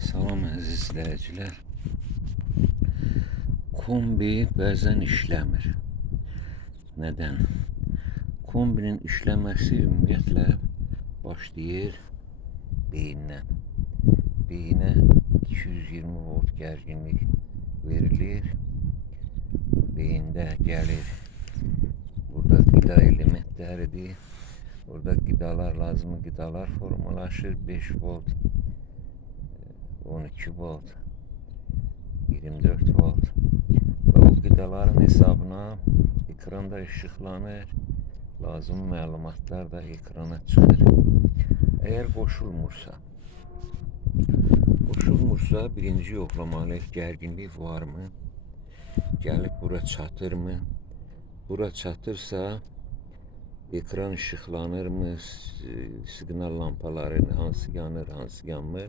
Salam əziz izləyicilər. Kombi bəzən işləmir. Nədən? Kombinin işləməsi ümumiyyətlə başlayır beyindən. Beyinə 220 volt gərginlik verilir. Beyində gəlir. Burada qida elementləridir. Burada qidalar, lazımlı qidalar formalaşır. 5 volt, 12 volt, 24 volt və o qidaların hesabına ekranda işıqlanır, lazım məlumatlar da ekrana çıxır. Əgər qoşulmursa, birinci yoxlamalıyıq, gərginlik varmı, gəlib bura çatırmı? Bura çatırsa, ekran işıqlanırmı, siqnal lampaları hansı yanır, hansı yanmır?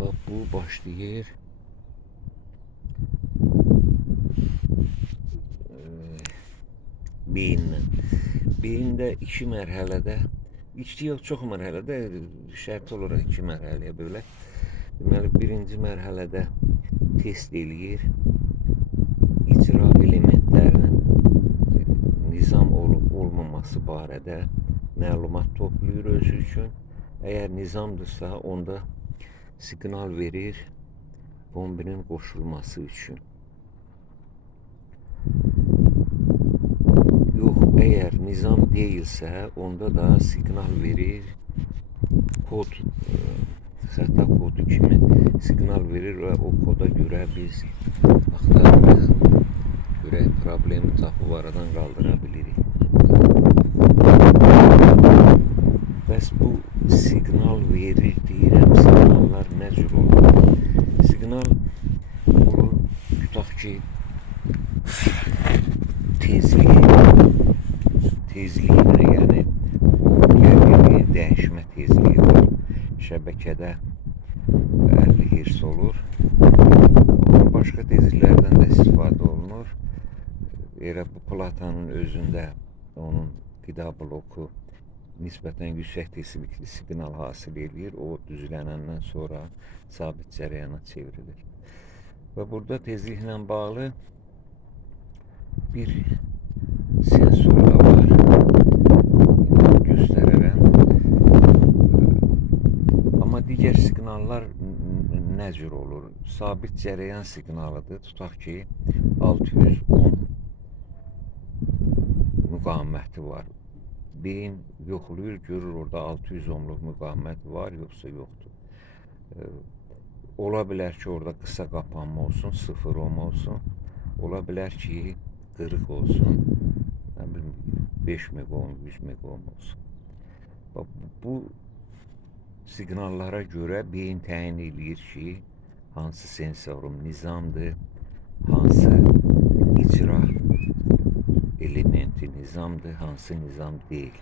Bax, bu başlayır beyindən. Beyində iki mərhələdə, çox mərhələdə şərt olaraq iki mərhələyə bölək. Deməli, birinci mərhələdə test eləyir, icra elementlərinin nizam olub-olmaması barədə məlumat toplayır özü üçün. Əgər nizamdırsa, onda siqnal verir kombinin qoşulması üçün. Yox, əgər nizam deyilsə, onda da siqnal verir, kod, xəta kodu kimi siqnal verir və o koda görə biz axtarırıq, görək problemi tapıb aradan qaldıra bilirik. Bəs bu siqnal verir deyirəm, siqnallar nə cür olur? Siqnal olur, tutaq ki, tezliyinə, yəni gərginliyin dəyişmə tezliyi var. Şəbəkədə 50 Hz olur. Başqa tezliklərdən də istifadə olunur. Elə bu platanın özündə onun qida bloku nisbətən yüksək tezlikli siqnal hasil edir. O düzlənəndən sonra sabit cərəyana çevrilir. Və burada tezliklə bağlı bir sensor da var. Göstərərəm. Amma digər siqnallar nə cür olur? Sabit cərəyan siqnalıdır. Tutaq ki, 610 müqaviməti var. Beyin yoxlayır, görür orada 600 ohmluq müqavimət var, yoxsa yoxdur. Ola bilər ki, orada qısa qapanma olsun, 0 ohm olsun. Ola bilər ki, 40 olsun, 5 megaohm, 100 megaohm olsun. Bu siqnallara görə beyin təyin edir ki, hansı sensorum nizamdır, hansı icra elementi nizamdır, hansı nizam deyil.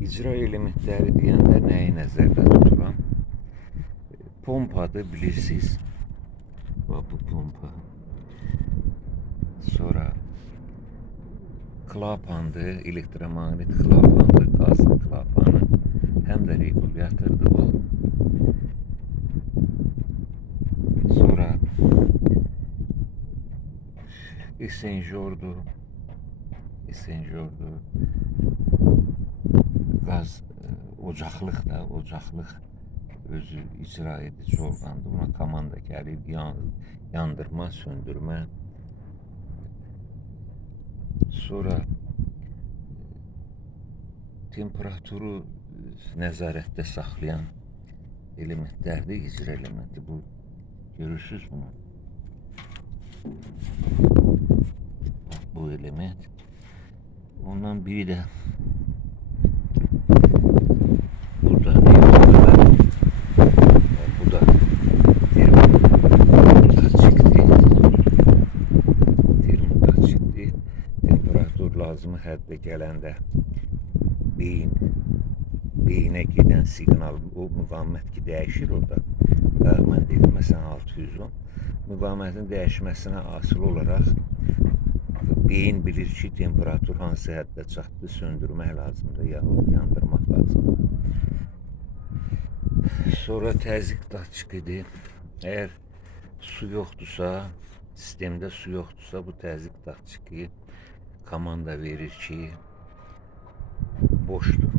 İcra elementləri deyəndə nəyi nəzərdə tuturam? Pompadır, bilirsiniz. Bu pompa. Sonra klapandır, elektromagnet klapandır, qaz klapanı, həm də regulyatordur bu. Sonra esenjordur, qaz ocaqlıq da, ocaqlıq özü icra edici orqandır. Buna komanda gəlir, yandırma, söndürmə. Sonra temperaturu nəzarətdə saxlayan elementlərdir, icra elementi. Bu, görürsünüz bunu. Bu element. Ondan biri də burada bu da termodatçikdir. Temperatur lazımı həddə gələndə beyinə gedən siqnal, o müqavimət ki dəyişir orada. Mən dedim, məsələn 610 müqavimətin dəyişməsinə asılı olaraq beyin bilir ki, temperatur hansı həddə çatdı, söndürmək lazımdır, yaxud yandırmaq lazımdır. Sonra təzyiq datçikidir. Əgər su yoxdursa, sistemdə su yoxdursa, bu təzyiq datçiki komanda verir ki, boşdur.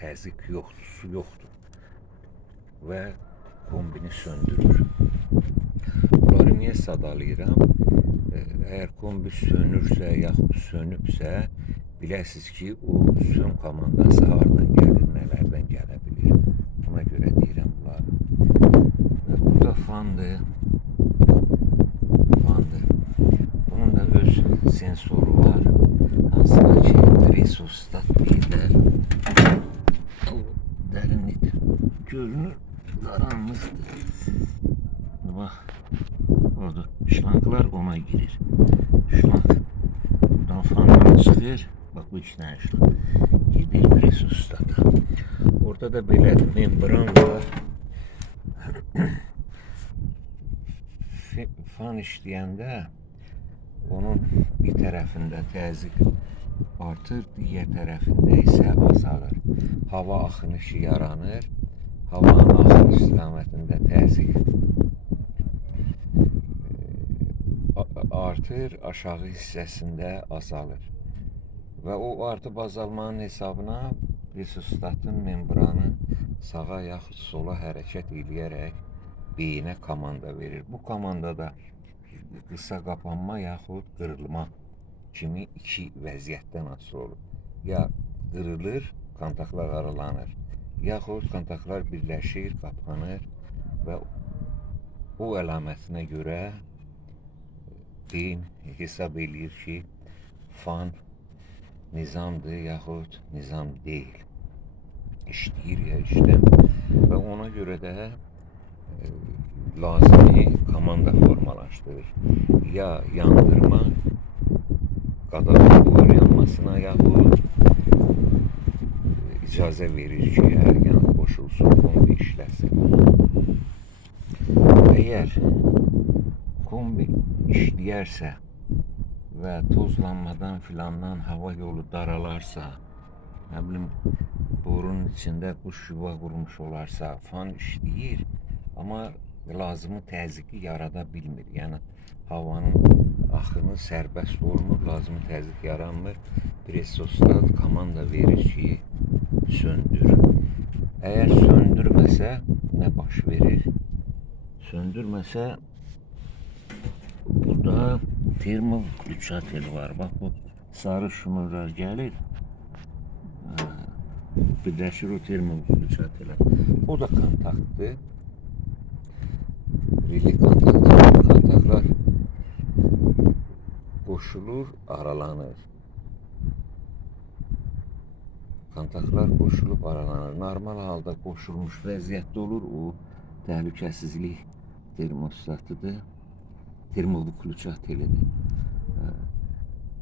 Təzyiq yoxdur, su yoxdur və kombini söndürür. Bunları niyə sadalayıram? Əgər kombi sönürsə, yaxud sönübsə, biləsiz ki, o sön komandası hardan gəlir, nələrdən gələ bilir. Buna görə deyirəm bunları. Bu da fandır. Bunun da öz sensoru var. Hansına ki, presostat deyirlər. Dərinlikdir. Görünür, qaranlıqdır. Bax, orada şlanklar ona girir. Şlank buradan fandan çıxır. Bax, bu iki dənə şlank. Gedir presostata. Orada da belə membran var. Fan işləyəndə onun bir tərəfində təzyiq artır, digər tərəfində isə azalır. Hava axınışı yaranır. Havanın axın istiqamətində təzyiq artır, aşağı hissəsində azalır. Və o artıb azalmanın hesabına presostatın membranı sağa yaxud sola hərəkət eləyərək beyinə komanda verir. Bu komandada qısa qapanma yaxud qırılma kimi iki vəziyyətdən asılı olur. Ya qırılır, kontaktlar aralanır, yaxud kontaktlar birləşir, qapanır və o əlamətinə görə beyin hesab eləyir ki, fan nizamdır, yaxud nizam deyil. İşləyir ya işləmir. Və ona görə də lazımi komanda formalaşdırır. Ya yandırma, qadağan yanmasına, yaxud icazə verir ki, hər yan qoşulsun, kombi işləsin. Əgər kombi işləyərsə və tozlanmadan filandan hava yolu daralarsa, nə bilim, borunun içində quş yuva qurmuş olarsa, fan işləyir, amma lazımı təzyiqi yarada bilmir. Yəni, havanın axını sərbəst olmur, lazımı təzyiq yaranmır. Presostat komanda verir ki, söndür. Əgər söndürməsə, nə baş verir? Söndürməsə, burada termovyuchatel var. Bax, bu sarı şnurlar gəlir. Birləşir o termovyuchatelə. O da kontaktdır. Relay kontaktlar qoşulur, aralanır. Kontaktlar qoşulub aralanır. Normal halda qoşulmuş vəziyyətdə olur. O təhlükəsizlik termostatıdır. Termovyuchatelidir.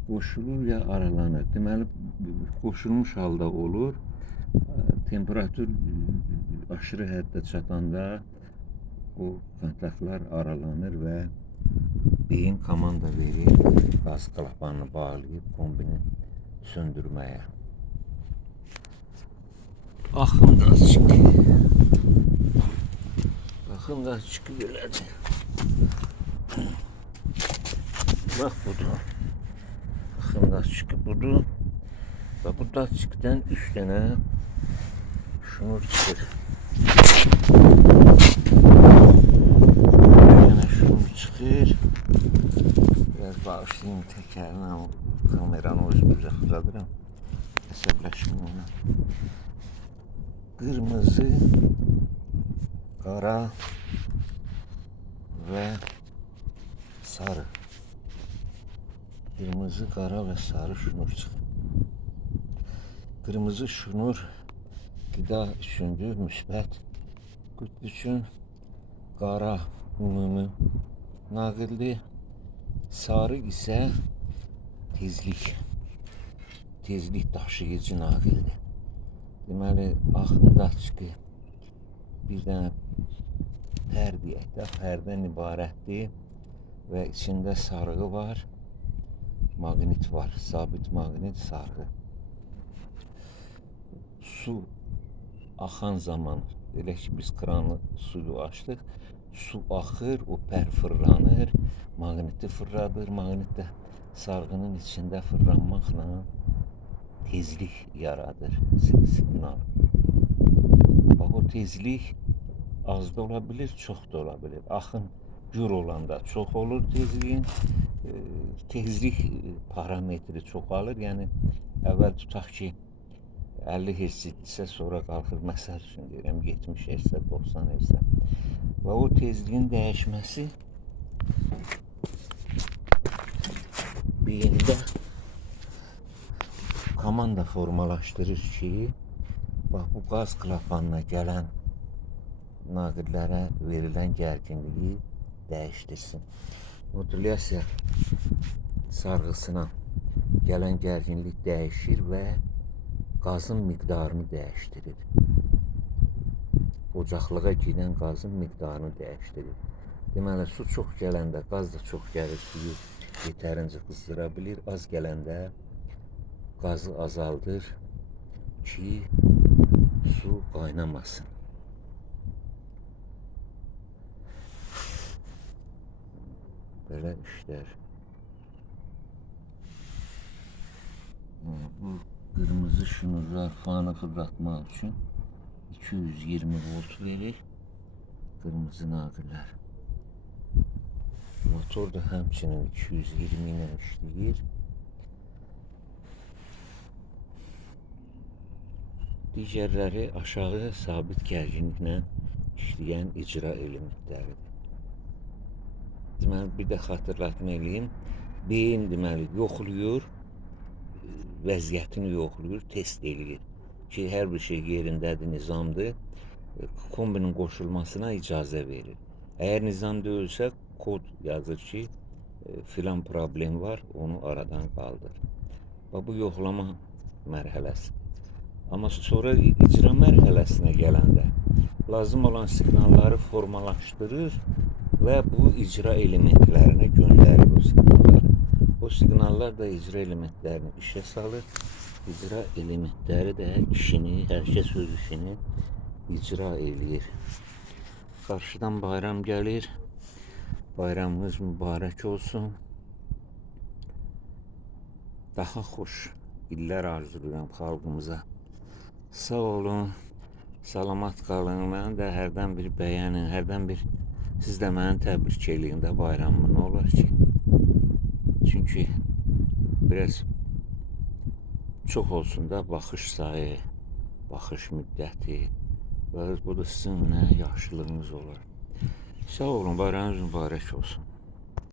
Qoşulur ya aralanır. Deməli, qoşulmuş halda olur. Temperatur aşırı həddə çatanda o kontaktlar aralanır və beyin komanda verir qaz klapanını bağlayıb kombini söndürməyə. Axım datçiki. Axım datçiki belədir. Bax, budur. Axım datçiki budur. Və bu datçikdən 3 dənə şnur çıxır. Çıxır. Biraz bağışlayayım təkərinə, kameranı özümüzə uzadıram. Əsəbləşmə ona. Qırmızı, qara və sarı. Qırmızı, qara və sarı şnur çıxır. Qırmızı şnur qida üçündür, müsbət qütb üçün. Qara ümumi naqildir. Sarı isə tezlik daşıyıcı naqildir. Deməli, axım datçiki bir dənə pər deyək də, pərdən ibarətdir. ve içinde sargı var, magnet var, sabit magnet sargı. Su axan zaman, elə ki biz kranı suyu açdıq, su axır, o pər fırlanır, maqniti fırladır, maqnit də sarğının içində fırlanmaqla tezlik yaradır, siqnal. Bax, o tezlik az da ola bilir, çox da ola bilir. Axın gür olanda çox olur tezliyin, tezlik parametri çoxalır. Yəni əvvəl tutaq ki 50 Hz idisə, sonra qalxır, məsəl üçün deyirəm, 70 Hz, 90 Hz. Və o tezliyin dəyişməsi beyində komanda formalaşdırır ki, bax, bu qaz klapanına gələn naqillərə verilən gərginliyi dəyişdirsin. Modulyasiya sarğısına gələn gərginlik dəyişir və qazın miqdarını dəyişdirir. Ocaqlığa gedən qazın miqdarını dəyişdirir. Deməli, su çox gələndə qaz da çox gəlir, suyu yetərincə qızdıra bilir. Az gələndə qazı azaldır ki, su qaynamasın. Belə işlər. Bu qırmızı şnurlar fanı fırlatmaq üçün 220 volt verir. Qırmızı naqillər. Motor da həmçinin 220 ilə işləyir. Digərləri aşağı sabit gərginliklə işləyən icra elementləridir. Deməli, bir də xatırlatma eləyim. Beyin deməli yoxlayır, vəziyyətini yoxlayır, test eləyir ki, hər bir şey yerindədir, nizamdır, kombinin qoşulmasına icazə verir. Əgər nizam deyilsə, kod yazır ki, filan problem var, onu aradan qaldır. Və bu yoxlama mərhələsi. Amma sonra icra mərhələsinə gələndə lazım olan siqnalları formalaşdırır və bu icra elementlərinə göndərir o siqnalları. O siqnallar da icra elementlərini işə salır. İcra elementləri də işini, hərəkət söz işini icra eləyir. Qarşıdan bayram gəlir. Bayramınız mübarək olsun. Daha xoş illər arzulayıram xalqımıza. Sağ olun, salamat qalın. Məni də hərdən bir bəyənin, hərdən bir siz də məni təbrik eləyin də bayramımı, nə olar ki. Çünki biraz çox olsun da baxış sayı, baxış müddəti və bu da sizin nə yaxşılığınız olar. Sağ olun, bayramınız mübarək olsun.